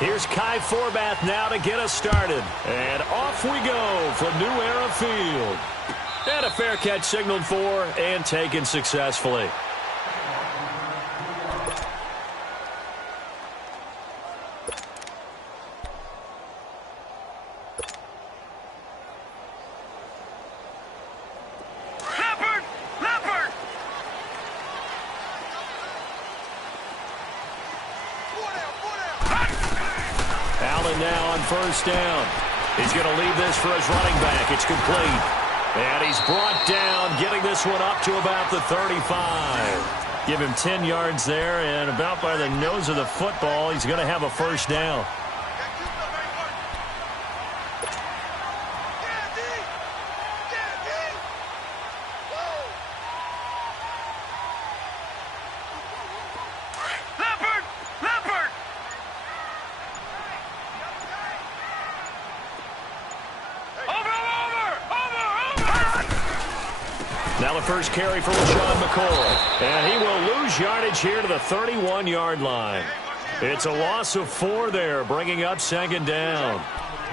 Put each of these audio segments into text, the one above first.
Here's Kai Forbath now to get us started. And off we go from New Era Field. And a fair catch signaled for and taken successfully. Now on first down. He's going to leave this for his running back. It's complete. And he's brought down, getting this one up to about the 35. Give him 10 yards there, and about by the nose of the football, he's going to have a first down. Now the first carry for LaShawn McCoy. And he will lose yardage here to the 31-yard line. It's a loss of 4 there, bringing up second down.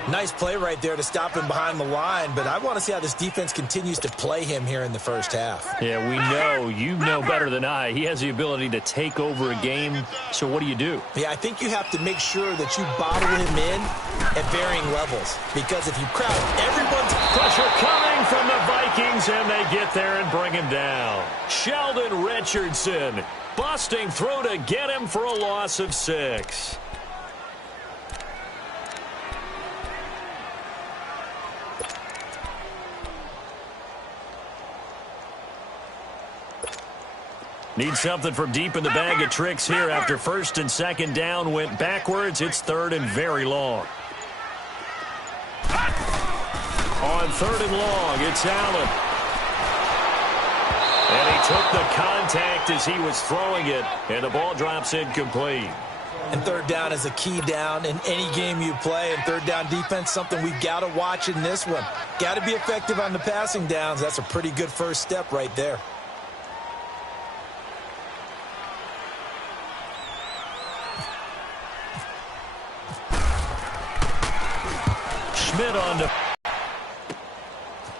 Nice play right there to stop him behind the line, but I want to see how this defense continues to play him here in the first half. Yeah, we know. You know better than I. He has the ability to take over a game, so what do you do? Yeah, I think you have to make sure that you bottle him in at varying levels, because if you crowd everyone's pressure coming from the Vikings, and they get there and bring him down. Sheldon Richardson busting through to get him for a loss of 6. Need something from deep in the bag of tricks here after first and second down went backwards. It's third and very long. On third and long, it's Allen. And he took the contact as he was throwing it, and the ball drops incomplete. And third down is a key down in any game you play, and third down defense, something we've got to watch in this one. Got to be effective on the passing downs. That's a pretty good first step right there. Schmidt on to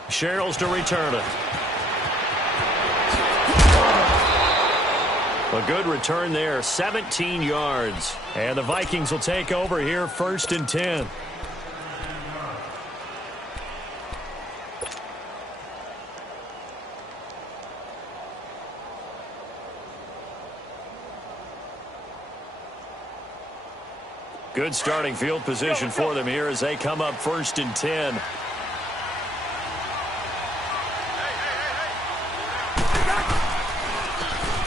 Sherrills to return it. A good return there, 17 yards. And the Vikings will take over here, first and 10. Good starting field position for them here as they come up first and 10.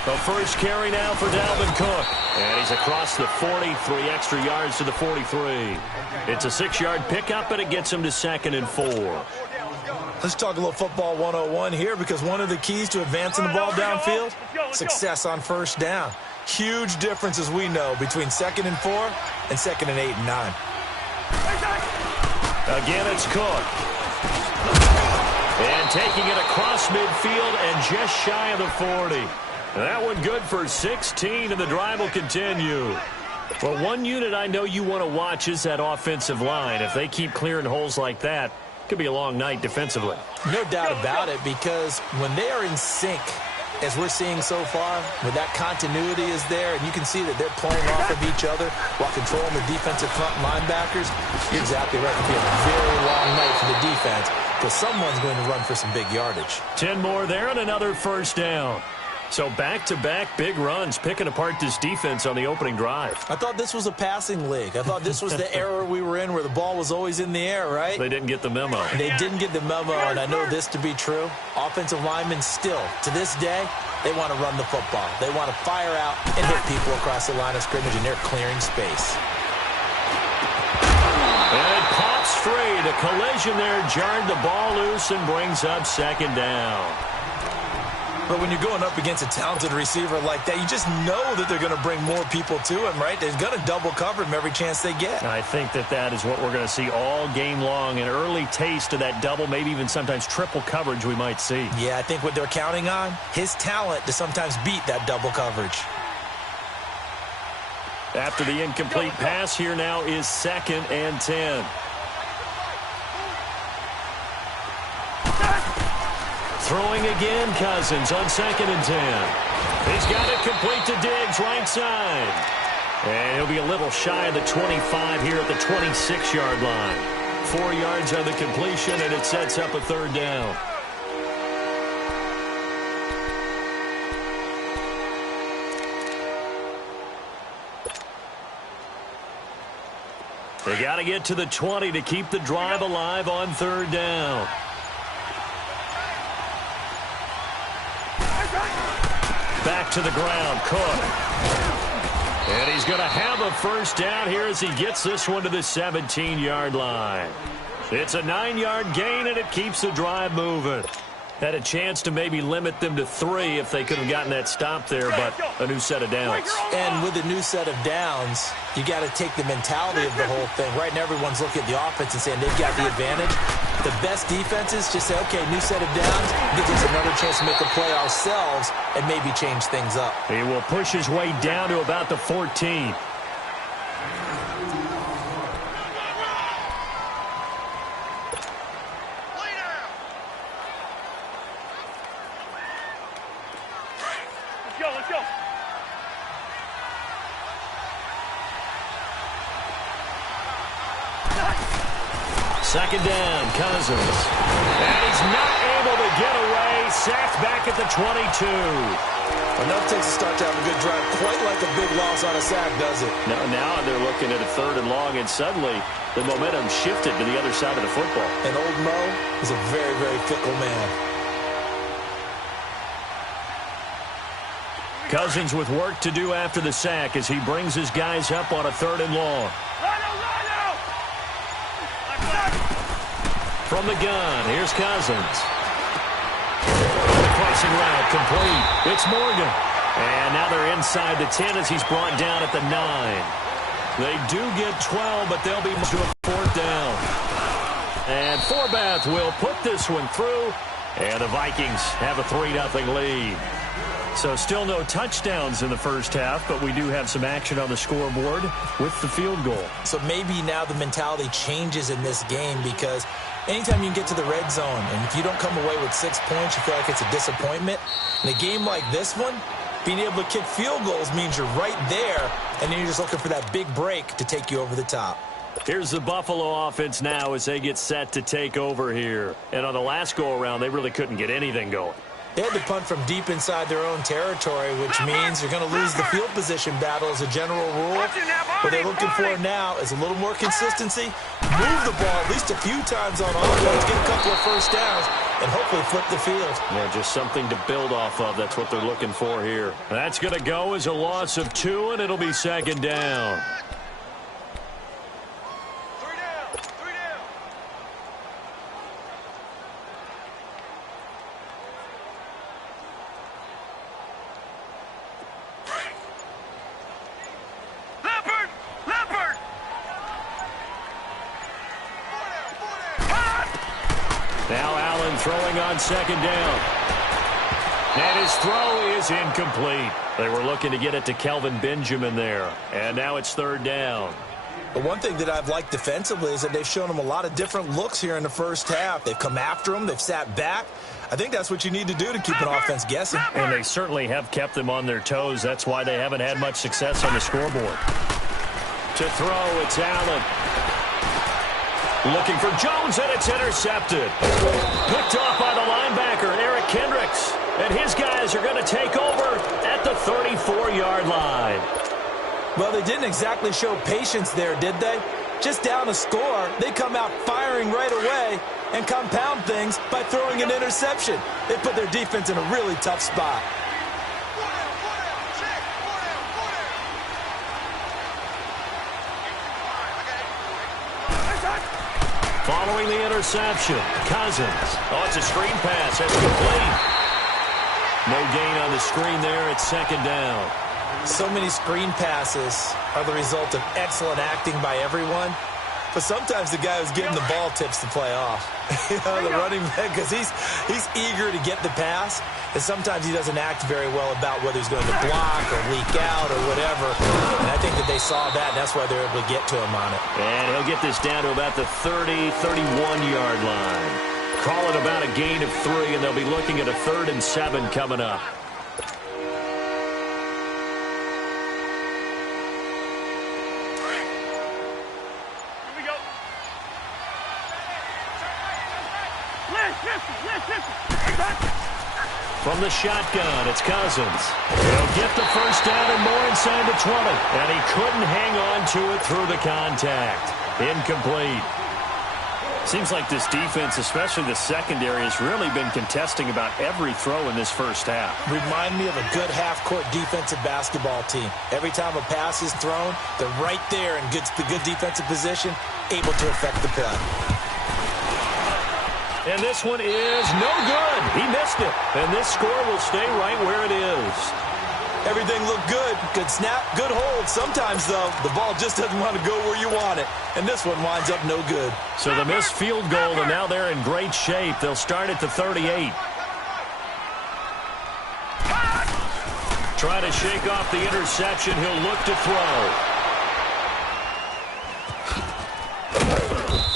The first carry now for Dalvin Cook. And he's across the 40, 3 extra yards to the 43. It's a 6-yard pickup, and it gets him to second and 4. Let's talk a little football 101 here, because one of the keys to advancing the ball downfield, success on first down. Huge difference, as we know, between second and 4 and second and 8 and 9. Again, it's Cook. And taking it across midfield and just shy of the 40. That one good for 16, and the drive will continue. Well, one unit I know you want to watch is that offensive line. If they keep clearing holes like that, it could be a long night defensively. No doubt about it, because when they are in sync, as we're seeing so far, where that continuity is there, and you can see that they're playing off of each other while controlling the defensive front linebackers, you're exactly right. It'll be a very long night for the defense, because someone's going to run for some big yardage. 10 more there and another first down. So back-to-back big runs, picking apart this defense on the opening drive. I thought this was a passing league. I thought this was the era we were in where the ball was always in the air, right? They didn't get the memo. They didn't get the memo, and I know this to be true. Offensive linemen still, to this day, they want to run the football. They want to fire out and hit people across the line of scrimmage, and they're clearing space. And it pops free. The collision there jarred the ball loose and brings up second down. But when you're going up against a talented receiver like that, you just know that they're going to bring more people to him, right? They're going to double cover him every chance they get. I think that is what we're going to see all game long, an early taste of that double, maybe even sometimes triple coverage we might see. Yeah, I think what they're counting on, his talent to sometimes beat that double coverage. After the incomplete pass, here now is 2nd and 10. Throwing again, Cousins on 2nd and 10. He's got it complete to Diggs, right side. And he'll be a little shy of the 25 here at the 26-yard line. 4 yards on the completion, and it sets up a 3rd down. They got to get to the 20 to keep the drive alive on 3rd down. Back to the ground, Cook. And he's going to have a 1st down here as he gets this one to the 17-yard line. It's a 9-yard gain, and it keeps the drive moving. Had a chance to maybe limit them to 3 if they could have gotten that stop there, but a new set of downs. And with a new set of downs, you got to take the mentality of the whole thing. Right now, everyone's looking at the offense and saying they've got the advantage. The best defenses just say, okay, new set of downs, gives us another chance to make a play ourselves and maybe change things up. He will push his way down to about the 14. Second down, Cousins. And he's not able to get away. Sacked back at the 22. Enough takes a start to have a good drive. Quite like a big loss on a sack, does it? Now they're looking at a 3rd and long, and suddenly the momentum shifted to the other side of the football. And old Mo is a very, very fickle man. Cousins with work to do after the sack as he brings his guys up on a 3rd and long. From the gun, here's Cousins. Crossing route complete. It's Morgan. And now they're inside the 10 as he's brought down at the 9. They do get 12, but they'll be to a 4th down. And Forbath will put this one through. And the Vikings have a 3-0 lead. So still no touchdowns in the first half, but we do have some action on the scoreboard with the field goal. So maybe now the mentality changes in this game because anytime you can get to the red zone, and if you don't come away with 6 points, you feel like it's a disappointment. In a game like this one, being able to kick field goals means you're right there, and then you're just looking for that big break to take you over the top. Here's the Buffalo offense now as they get set to take over here. And on the last go-around, they really couldn't get anything going. They had to punt from deep inside their own territory, which means you're going to lose the field position battle as a general rule. What they're looking for now is a little more consistency, move the ball at least a few times on offense, get a couple of 1st downs, and hopefully flip the field. Yeah, just something to build off of. That's what they're looking for here. That's going to go as a loss of 2, and it'll be 2nd down. Now Allen throwing on 2nd down. And his throw is incomplete. They were looking to get it to Kelvin Benjamin there. And now it's 3rd down. But one thing that I've liked defensively is that they've shown them a lot of different looks here in the first half. They've come after them. They've sat back. I think that's what you need to do to keep an offense guessing. And they certainly have kept them on their toes. That's why they haven't had much success on the scoreboard. To throw, it's Allen. Looking for Jones, and it's intercepted. Picked off by the linebacker, Eric Kendricks. And his guys are going to take over at the 34-yard line. Well, they didn't exactly show patience there, did they? Just down a score, they come out firing right away and compound things by throwing an interception. They put their defense in a really tough spot. Following the interception, Cousins. Oh, it's a screen pass. That's complete. No gain on the screen there. It's 2nd down. So many screen passes are the result of excellent acting by everyone. But sometimes the guy who's getting the ball tips the play off. The running back, because he's eager to get the pass, and sometimes he doesn't act very well about whether he's going to block or leak out or whatever. And I think that they saw that, and that's why they're able to get to him on it. And he'll get this down to about the 30, 31-yard line. Call it about a gain of 3, and they'll be looking at a 3rd and 7 coming up. From the shotgun, it's Cousins. He'll get the first down and more inside the 20. And he couldn't hang on to it through the contact. Incomplete. Seems like this defense, especially the secondary, has really been contesting about every throw in this first half. Remind me of a good half-court defensive basketball team. Every time a pass is thrown, they're right there in good defensive position, able to affect the play. And this one is no good. He missed it. And this score will stay right where it is. Everything looked good. Good snap, good hold. Sometimes, though, the ball just doesn't want to go where you want it. And this one winds up no good. So the missed field goal, and now they're in great shape. They'll start at the 38. Trying to shake off the interception. He'll look to throw.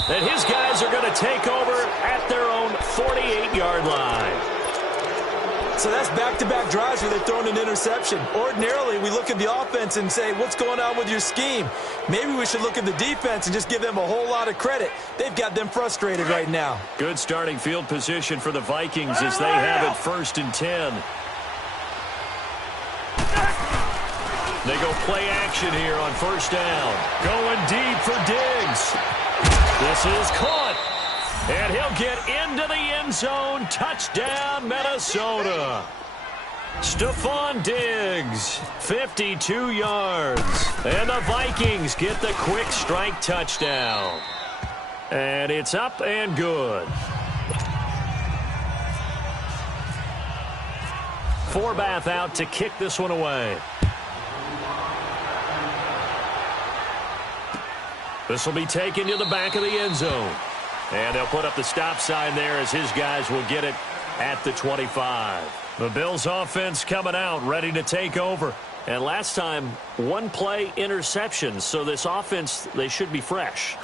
And his guys are going to take over at their own 48-yard line. So that's back-to-back drives where they're throwing an interception. Ordinarily, we look at the offense and say, what's going on with your scheme? Maybe we should look at the defense and just give them a whole lot of credit. They've got them frustrated right now. Good starting field position for the Vikings as they have it 1st and 10. They go play action here on 1st down. Going deep for Diggs. This is caught. And he'll get into the end zone. Touchdown, Minnesota. Stephon Diggs, 52 yards. And the Vikings get the quick strike touchdown. And it's up and good. Forbath out to kick this one away. This will be taken to the back of the end zone. And they'll put up the stop sign there as his guys will get it at the 25. The Bills offense coming out, ready to take over. And last time, one play interception. So this offense, they should be fresh.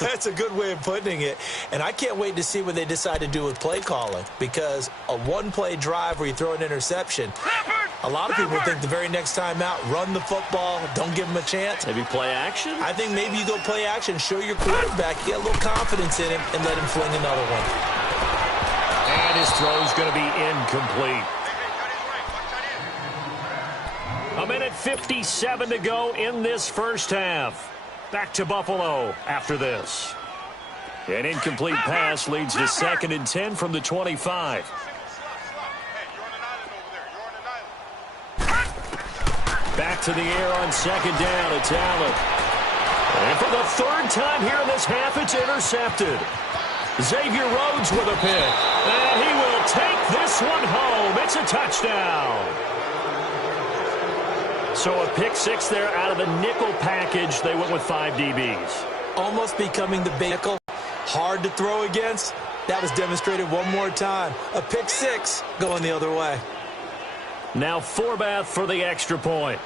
That's a good way of putting it. And I can't wait to see what they decide to do with play calling. Because a one-play drive where you throw an interception, a lot of people think the very next time out, run the football, don't give them a chance. Maybe play action? I think maybe you go play action, show your quarterback, get a little confidence in him, and let him fling another one. And his throw's going to be incomplete. A minute 57 to go in this first half. Back to Buffalo after this. An incomplete pass leads to 2nd and 10 from the 25. Back to the air on 2nd down. It's Allen. And for the 3rd time here in this half, it's intercepted. Xavier Rhodes with a pick. And he will take this one home. It's a touchdown. So a pick 6 there out of the nickel package. They went with 5 DBs. Almost becoming the nickel. Hard to throw against. That was demonstrated one more time. A pick 6 going the other way. Now Forbath for the extra point.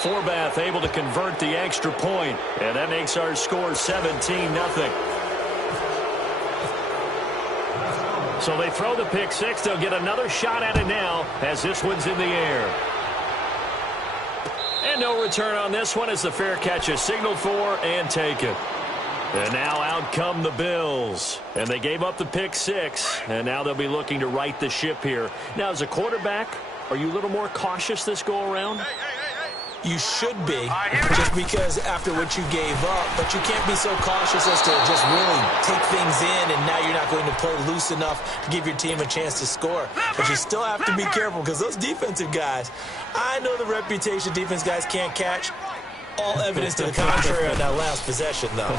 Forbath able to convert the extra point, and that makes our score 17-0. So they throw the pick 6. They'll get another shot at it now as this one's in the air. And no return on this one as the fair catch is signaled for and taken. And now out come the Bills. And they gave up the pick 6, and now they'll be looking to right the ship here. Now, as a quarterback, are you a little more cautious this go-around? You should be, just because after what you gave up, but you can't be so cautious as to just really take things in, and now you're not going to play loose enough to give your team a chance to score. But you still have to be careful, because those defensive guys, I know the reputation defense guys can't catch. All evidence to the contrary on that last possession, though.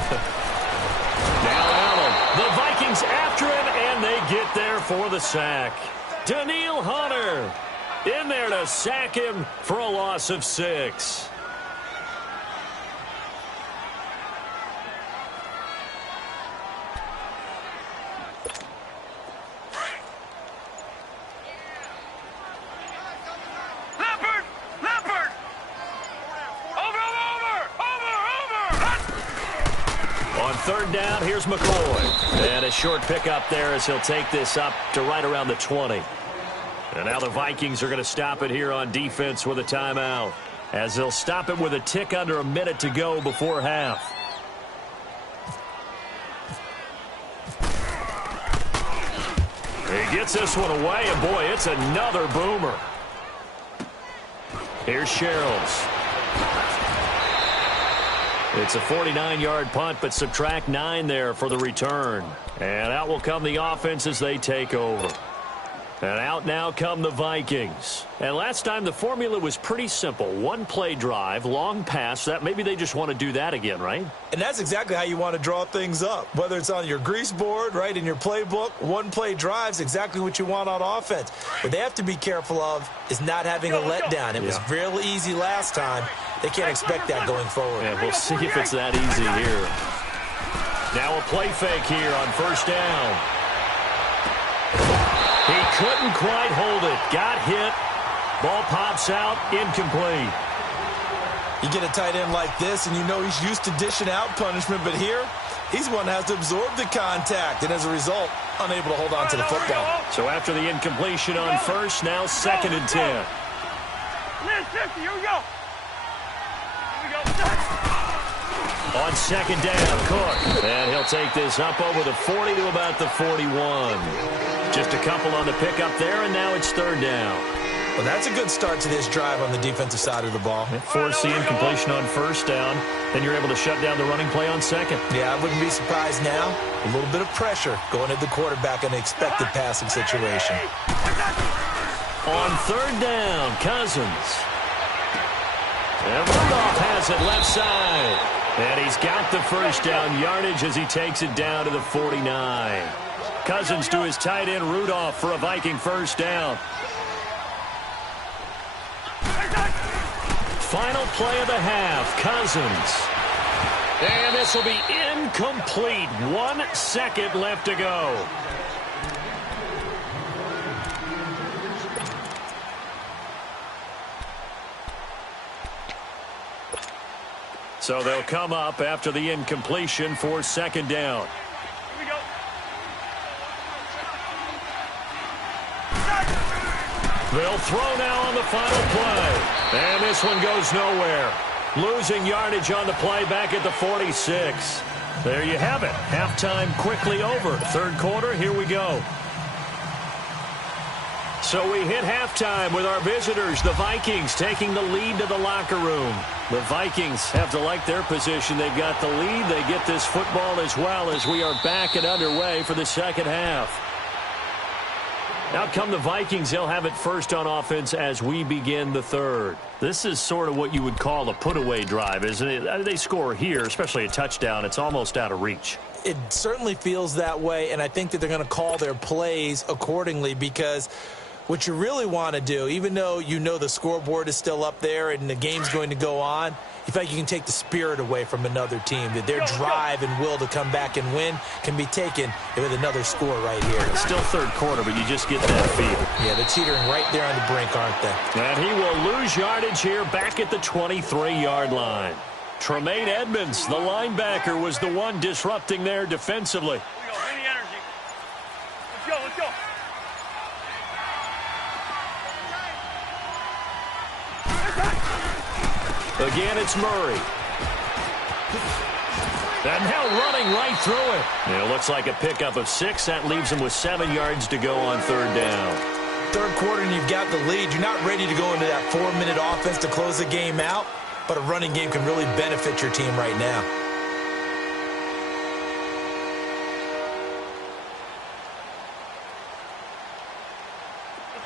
Now Allen, the Vikings after him, and they get there for the sack. Daniil Hunter. in there to sack him for a loss of 6. Third down, here's McCoy. And a short pickup there as he'll take this up to right around the 20. And now the Vikings are going to stop it here on defense with a timeout, as they'll stop it with a tick under a minute to go before half. He gets this one away, and boy, it's another boomer. Here's Sherrills. It's a 49-yard punt, but subtract 9 there for the return. And out will come the offense as they take over. And out now come the Vikings. And last time the formula was pretty simple. One-play drive, long pass. That maybe they just want to do that again, right? And that's exactly how you want to draw things up. Whether it's on your grease board, right, in your playbook, one-play drive's exactly what you want on offense. What they have to be careful of is not having a letdown. It was real easy last time. They can't expect that going forward. Yeah, we'll see if it's that easy here. Now a play fake here on first down. He couldn't quite hold it. Got hit. Ball pops out. Incomplete. You get a tight end like this, and you know he's used to dishing out punishment, but here, he's one that has to absorb the contact, and as a result, unable to hold on to the football. So after the incompletion on first, now 2nd and 10. Here we go. On 2nd down, Cook. And he'll take this up over the 40 to about the 41. Just a couple on the pickup there, and now it's 3rd down. Well, that's a good start to this drive on the defensive side of the ball. Force the incompletion on first down, then you're able to shut down the running play on 2nd. Yeah, I wouldn't be surprised now. A little bit of pressure going at the quarterback in an expected passing situation. On 3rd down, Cousins. And Rudolph has it left side. And he's got the first down yardage as he takes it down to the 49. Cousins to his tight end Rudolph for a Viking first down. Final play of the half, Cousins. And this will be incomplete. 1 second left to go. So they'll come up after the incompletion for 2nd down. Here we go. They'll throw now on the final play. And this one goes nowhere. Losing yardage on the play back at the 46. There you have it. Halftime quickly over. 3rd quarter, here we go. So we hit halftime with our visitors, the Vikings, taking the lead to the locker room. The Vikings have to like their position. They've got the lead. They get this football as well as we are back and underway for the 2nd half. Out come the Vikings. They'll have it first on offense as we begin the 3rd. This is sort of what you would call a put-away drive, isn't it? They score here, especially a touchdown. It's almost out of reach. It certainly feels that way, and I think that they're going to call their plays accordingly because what you really want to do, even though you know the scoreboard is still up there and the game's going to go on, you feel like you can take the spirit away from another team, that their drive and will to come back and win can be taken with another score right here. It's still 3rd quarter, but you just get that feel. Yeah, they're teetering right there on the brink, aren't they? And he will lose yardage here back at the 23-yard line. Tremaine Edmonds, the linebacker, was the one disrupting there defensively. Here we go. Bring the energy. Let's go. Let's go. Again, it's Murray. And now running right through it. It looks like a pickup of 6. That leaves him with 7 yards to go on 3rd down. 3rd quarter and you've got the lead. You're not ready to go into that 4-minute offense to close the game out, but a running game can really benefit your team right now.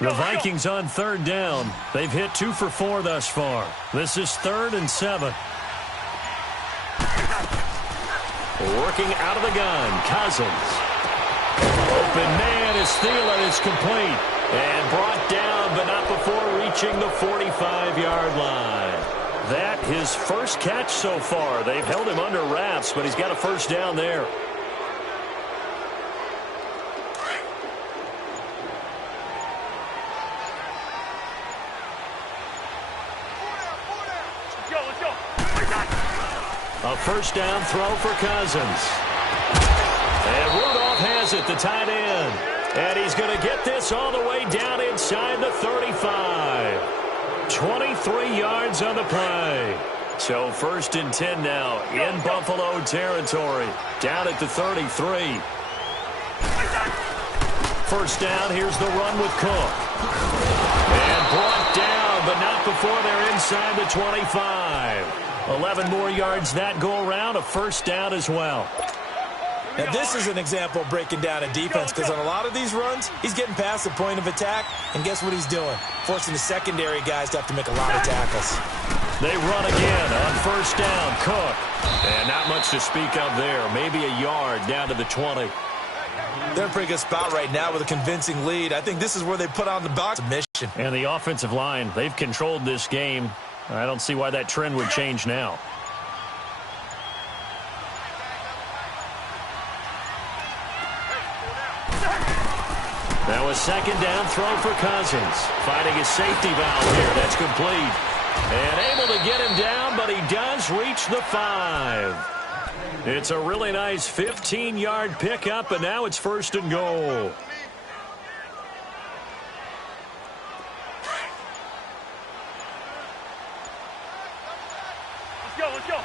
The Vikings on 3rd down. They've hit 2 for 4 thus far. This is 3rd and 7. Working out of the gun, Cousins. Open man is Thielen. It's complete. And brought down, but not before reaching the 45-yard line. That his first catch so far. They've held him under wraps, but he's got a first down there. Let's go. A first down throw for Cousins. And Rudolph has it, the tight end. And he's going to get this all the way down inside the 35. 23 yards on the play. So 1st and 10 now in Buffalo territory. Down at the 33. First down, here's the run with Cook. And brought down, but not before they're inside the 25. 11 more yards that go around, a first down as well. Now, this is an example of breaking down a defense because on a lot of these runs, he's getting past the point of attack, and guess what he's doing? Forcing the secondary guys to have to make a lot of tackles. They run again on first down. Cook. And not much to speak of there. Maybe a yard down to the 20. They're in a pretty good spot right now with a convincing lead. I think this is where they put on the box mission. And the offensive line, they've controlled this game. I don't see why that trend would change now. Now a second down throw for Cousins. Finding his safety valve here. That's complete. And able to get him down, but he does reach the 5. It's a really nice 15-yard pickup, and now it's 1st and goal. Let's go.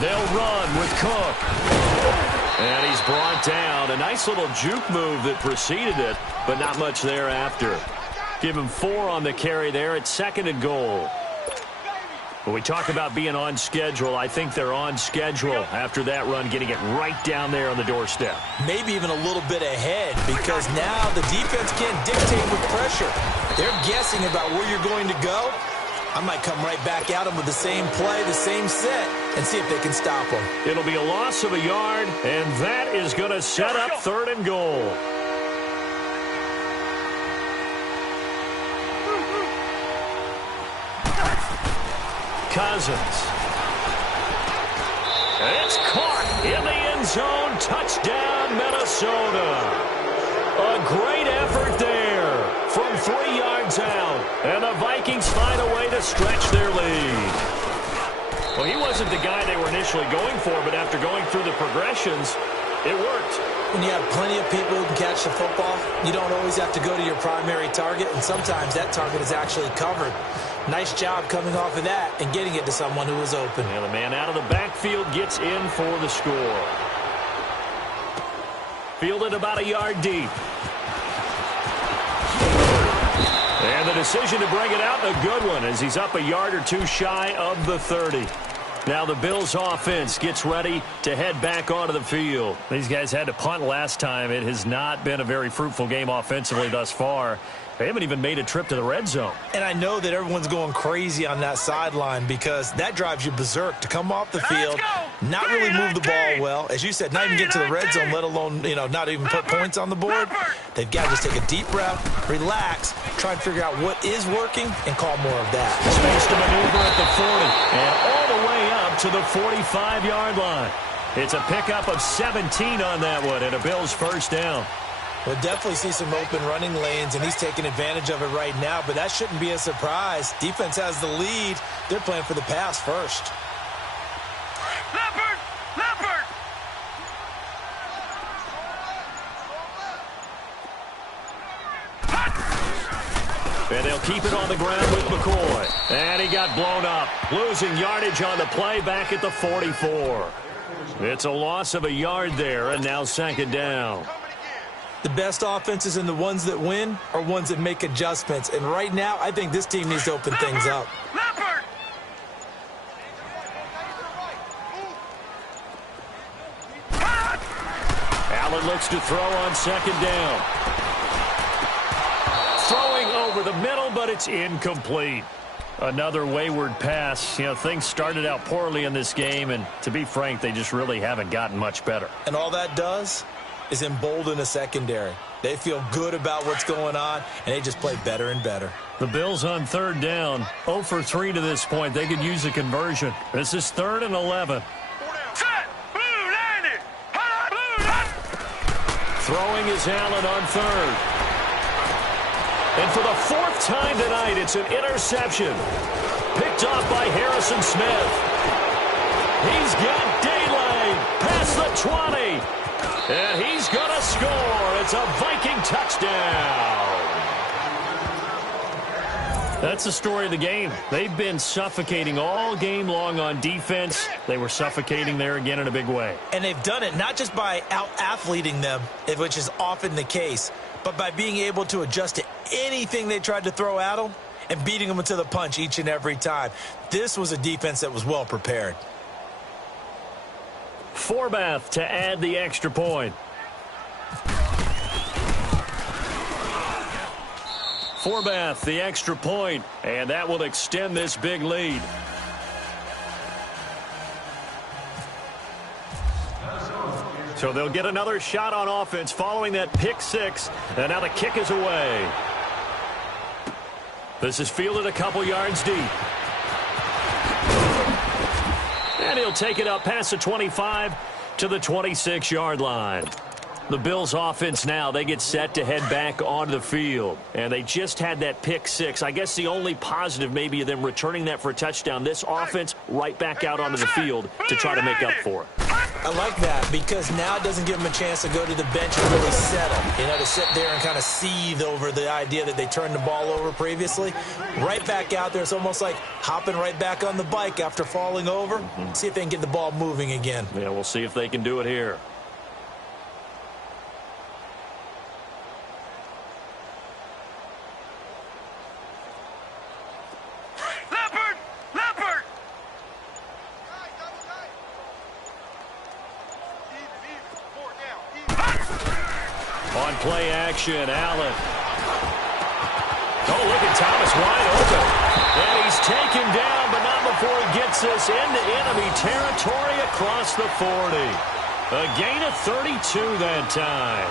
They'll run with Cook. And he's brought down. A nice little juke move that preceded it, but not much thereafter. Give him 4 on the carry there at 2nd and goal. When we talk about being on schedule, I think they're on schedule after that run, getting it right down there on the doorstep. Maybe even a little bit ahead because now the defense can't dictate with pressure. They're guessing about where you're going to go. I might come right back at them with the same play, the same set, and see if they can stop them. It'll be a loss of a yard, and that is going to set up 3rd and goal. Cousins. It's caught in the end zone. Touchdown, Minnesota. A great effort there from 3 yards out. And the Vikings find a way to stretch their lead. Well, he wasn't the guy they were initially going for, but after going through the progressions, it worked. When you have plenty of people who can catch the football, you don't always have to go to your primary target, and sometimes that target is actually covered. Nice job coming off of that and getting it to someone who was open. And the man out of the backfield gets in for the score. Fielded about a yard deep. And the decision to bring it out, a good one, as he's up a yard or 2 shy of the 30. Now the Bills offense gets ready to head back onto the field. These guys had to punt last time. It has not been a very fruitful game offensively thus far. They haven't even made a trip to the red zone. And I know that everyone's going crazy on that sideline because that drives you berserk to come off the field, not really move the ball well. As you said, not even get to the red zone, let alone, not even put points on the board. They've got to just take a deep breath, relax, try and figure out what is working, and call more of that. Space to maneuver at the 40 and all the way up to the 45-yard line. It's a pickup of 17 on that one and a Bills first down. We'll definitely see some open running lanes, and he's taking advantage of it right now, but that shouldn't be a surprise. Defense has the lead. They're playing for the pass first. Leopard! And they'll keep it on the ground with McCoy. And he got blown up, losing yardage on the play back at the 44. It's a loss of a yard there, and now 2nd down. The best offenses and the ones that win are ones that make adjustments. And right now, I think this team needs to open things up. Leopard! Allen looks to throw on 2nd down. Throwing over the middle, but it's incomplete. Another wayward pass. Things started out poorly in this game, and to be frank, they just really haven't gotten much better. And all that does is embolden a secondary. They feel good about what's going on, and they just play better and better. The Bills on third down, 0 for 3 to this point. They could use a conversion. This is 3rd and 11. Throwing is Allen on 3rd. And for the 4th time tonight, it's an interception. Picked off by Harrison Smith. He's got daylight past the 20. And he's going to score. It's a Viking touchdown. That's the story of the game. They've been suffocating all game long on defense. They were suffocating there again in a big way. And they've done it not just by out-athleting them, which is often the case, but by being able to adjust to anything they tried to throw at them and beating them to the punch each and every time. This was a defense that was well prepared. Forbath to add the extra point. Forbath, the extra point, and that will extend this big lead. So they'll get another shot on offense following that pick 6, and now the kick is away. This is fielded a couple yards deep. And he'll take it up past the 25 to the 26-yard line. The Bills offense now, they get set to head back onto the field. And they just had that pick 6. I guess the only positive maybe of them returning that for a touchdown. This offense right back out onto the field to try to make up for it. I like that because now it doesn't give them a chance to go to the bench and really settle. You know, to sit there and kind of seethe over the idea that they turned the ball over previously. Right back out there, it's almost like hopping right back on the bike after falling over. See if they can get the ball moving again. Yeah, we'll see if they can do it here. On play action, Allen. Oh, look at Thomas wide open. And he's taken down, but not before he gets this into enemy territory across the 40. A gain of 32 that time.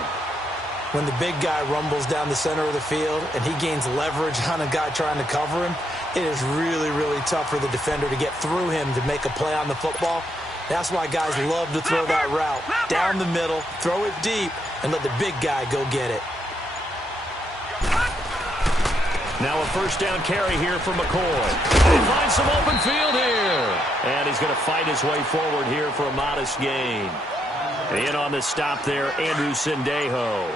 When the big guy rumbles down the center of the field and he gains leverage on a guy trying to cover him, it is really, really tough for the defender to get through him to make a play on the football. That's why guys love to throw that route. Down the middle, throw it deep, and let the big guy go get it. Now a first down carry here for McCoy. He finds some open field here. And he's going to fight his way forward here for a modest gain. In on the stop there, Andrew Sendejo.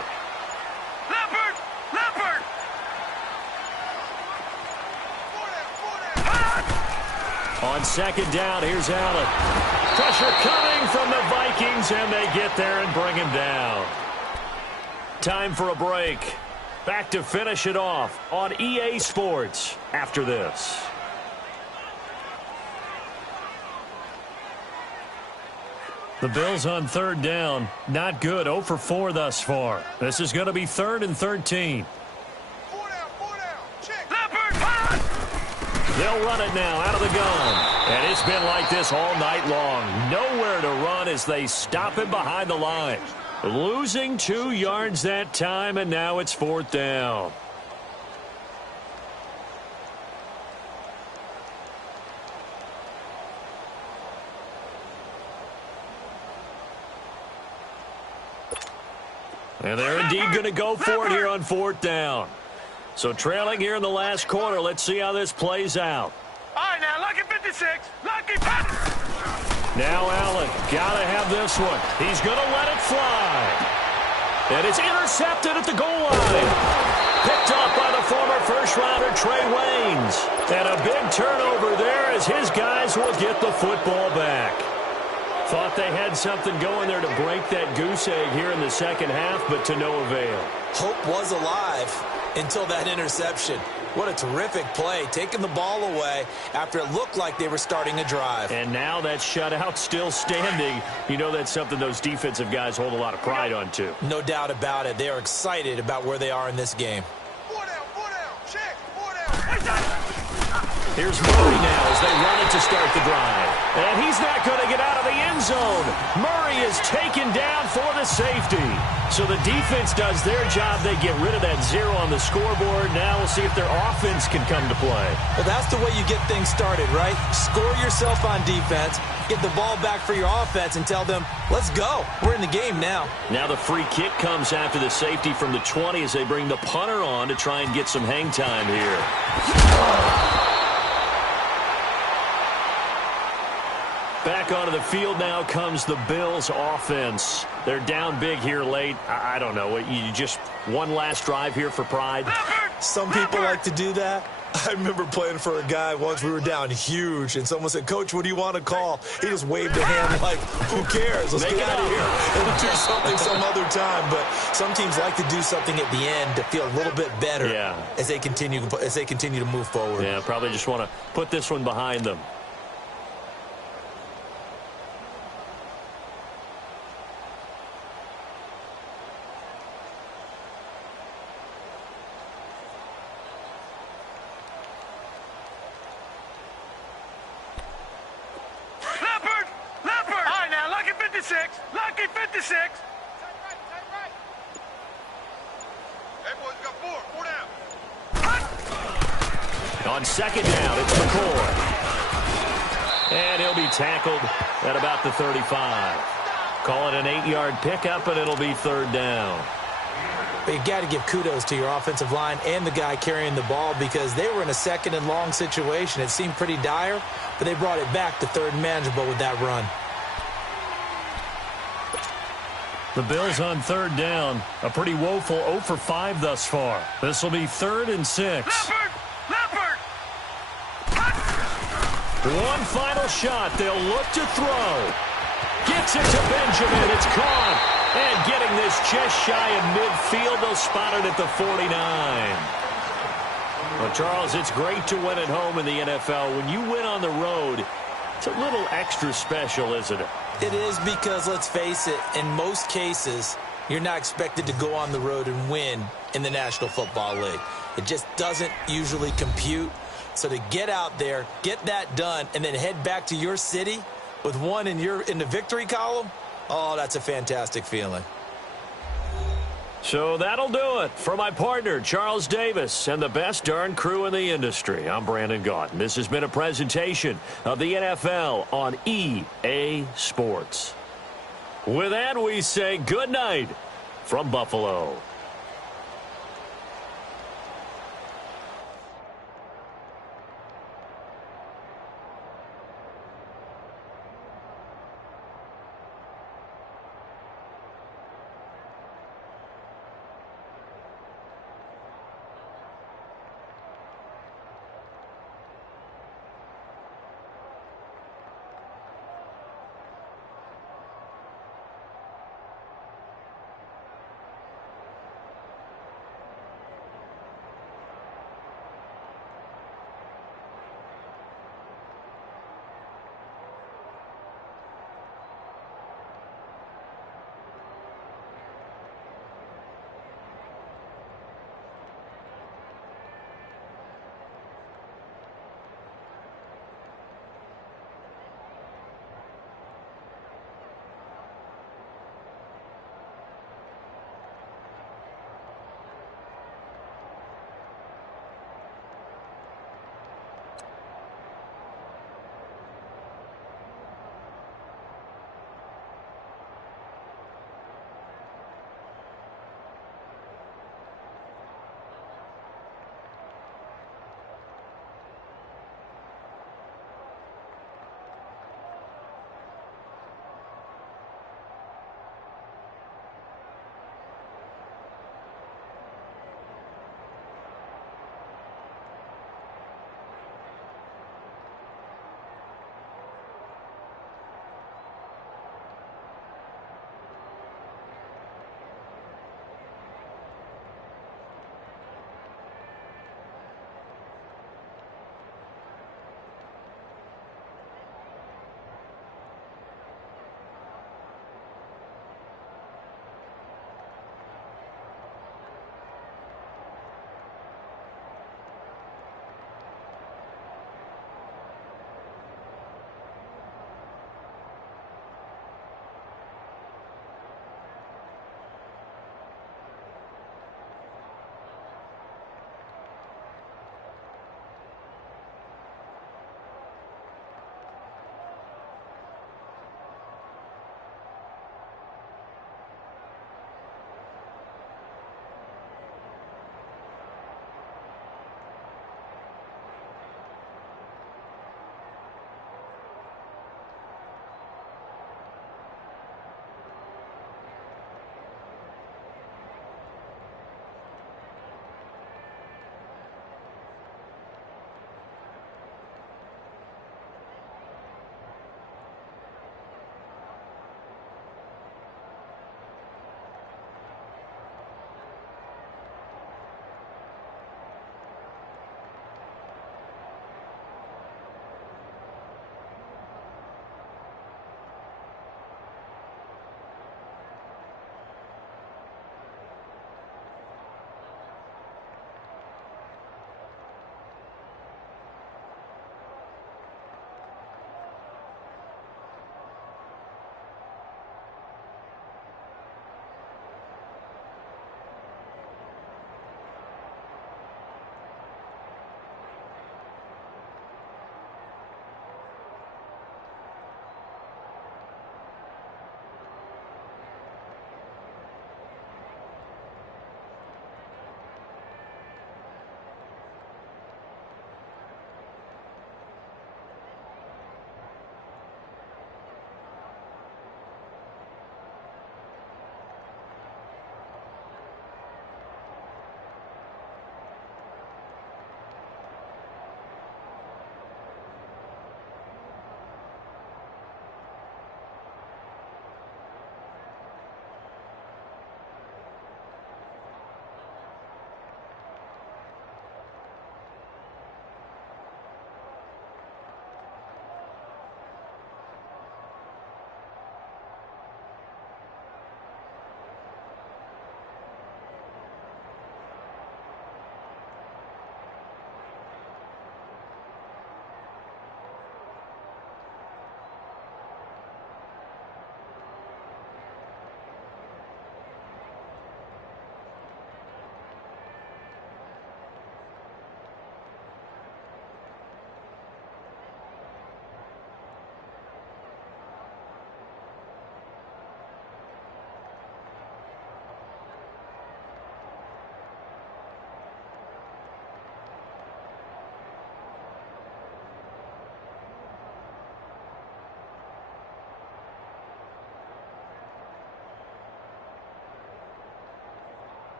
On second down, here's Allen. Pressure coming from the Vikings, and they get there and bring him down. Time for a break. Back to finish it off on EA Sports after this. The Bills on third down. Not good. 0 for 4 thus far. This is going to be 3rd and 13. They'll run it now out of the gun. And it's been like this all night long. Nowhere to run as they stop him behind the line. Losing 2 yards that time, and now it's 4th down. And they're indeed going to go for it here on 4th down. So trailing here in the last quarter. Let's see how this plays out. All right, now, lucky 56. Lucky 50. Now Allen, got to have this one. He's going to let it fly. And it's intercepted at the goal line. Picked up by the former first-rounder Trey Waynes. And a big turnover there as his guys will get the football back. Thought they had something going there to break that goose egg here in the second half, but to no avail. Hope was alive until that interception. What a terrific play, taking the ball away after it looked like they were starting a drive. And now that shutout still standing. You know that's something those defensive guys hold a lot of pride on, too. No doubt about it. They are excited about where they are in this game. 4 down, check, 4 down. Here's Murray now as they run it to start the drive. And he's not going to get out of the end zone. Murray is taken down for the safety. So the defense does their job. They get rid of that 0 on the scoreboard. Now we'll see if their offense can come to play. Well, that's the way you get things started, right? Score yourself on defense, get the ball back for your offense, and tell them, let's go. We're in the game now. Now the free kick comes after the safety from the 20 as they bring the punter on to try and get some hang time here. Back onto the field now comes the Bills offense. They're down big here late. I don't know. You just one last drive here for pride? Some people like to do that. I remember playing for a guy once. We were down huge, and someone said, Coach, what do you want to call? He just waved a hand like, who cares? Let's get out of here and do something some other time. But some teams like to do something at the end to feel a little bit better as they continue to move forward. Yeah, probably just want to put this one behind them. Lucky 56. Hey, boys, got four down. On second down, it's McCoy. And he'll be tackled at about the 35. Call it an 8-yard pickup, and it'll be third down. But you got to give kudos to your offensive line and the guy carrying the ball because they were in a second and long situation. It seemed pretty dire, but they brought it back to third and manageable with that run. The Bills on third down. A pretty woeful 0 for 5 thus far. This will be 3rd and 6. Leopard! One final shot. They'll look to throw. Gets it to Benjamin. It's caught. And getting this just shy of midfield. They'll spot it at the 49. Well, Charles, it's great to win at home in the NFL. When you win on the road, it's a little extra special, isn't it? It is because, let's face it, in most cases, you're not expected to go on the road and win in the National Football League. It just doesn't usually compute. So to get out there, get that done, and then head back to your city with one in the victory column, oh, that's a fantastic feeling. So that'll do it for my partner, Charles Davis, and the best darn crew in the industry. I'm Brandon Gaudin. This has been a presentation of the NFL on EA Sports. With that, we say good night from Buffalo.